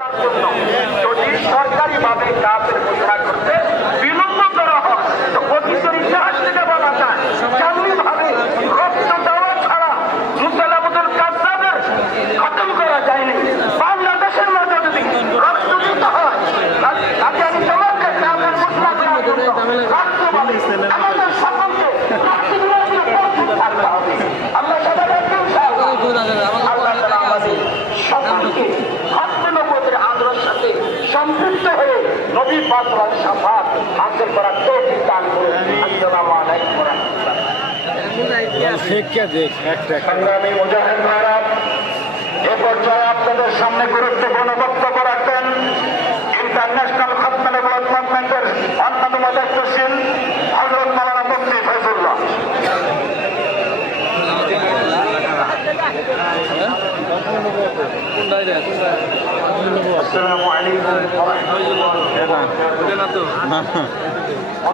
যদি সরকারিভাবে কাফের ঘোষণা করতে বিলম্ব করা হয় তো অতীতের ইতিহাস থেকে বলা যায় কেমনিভাবে রক্ত দেওয়া ছাড়া মুসাইলামতুল কাজ্জাবের খতম করা যায়নি। বাংলাদেশের মাঝে যদি রক্ত দিতে হয় তাকে আমি জবাব দিচ্ছি আপনার ঘোষণা করার জন্য রাষ্ট্রভাবে আমাদের সকলকে রক্ত দেওয়ার জন্য প্রস্তুত থাকতে হবে। আমরা সবাই একদম সকলকে সম্পৃক্ত হয়ে নবী পাক শাফাত হাসিল করার তৌফিক দান করুন। আসসালামু আলাইকুম ওয়া রাহমাতুল্লাহ। সংগ্রামী মুজাহিদ ভাইরা, এ পর্যায়ে আপনাদের সামনে গুরুত্বপূর্ণ বক্তব্য রাখবেন ইন্টারন্যাশনাল খাতমে নবুওয়াত মুভমেন্টের অন্যতম দায়িত্বশীল হযরত মাওলানা মুফতি ফয়জুল্লাহ। আসসালামু আলাইকুম ওয়া রাহমাতুল্লাহি ওয়া বারাকাতুহু।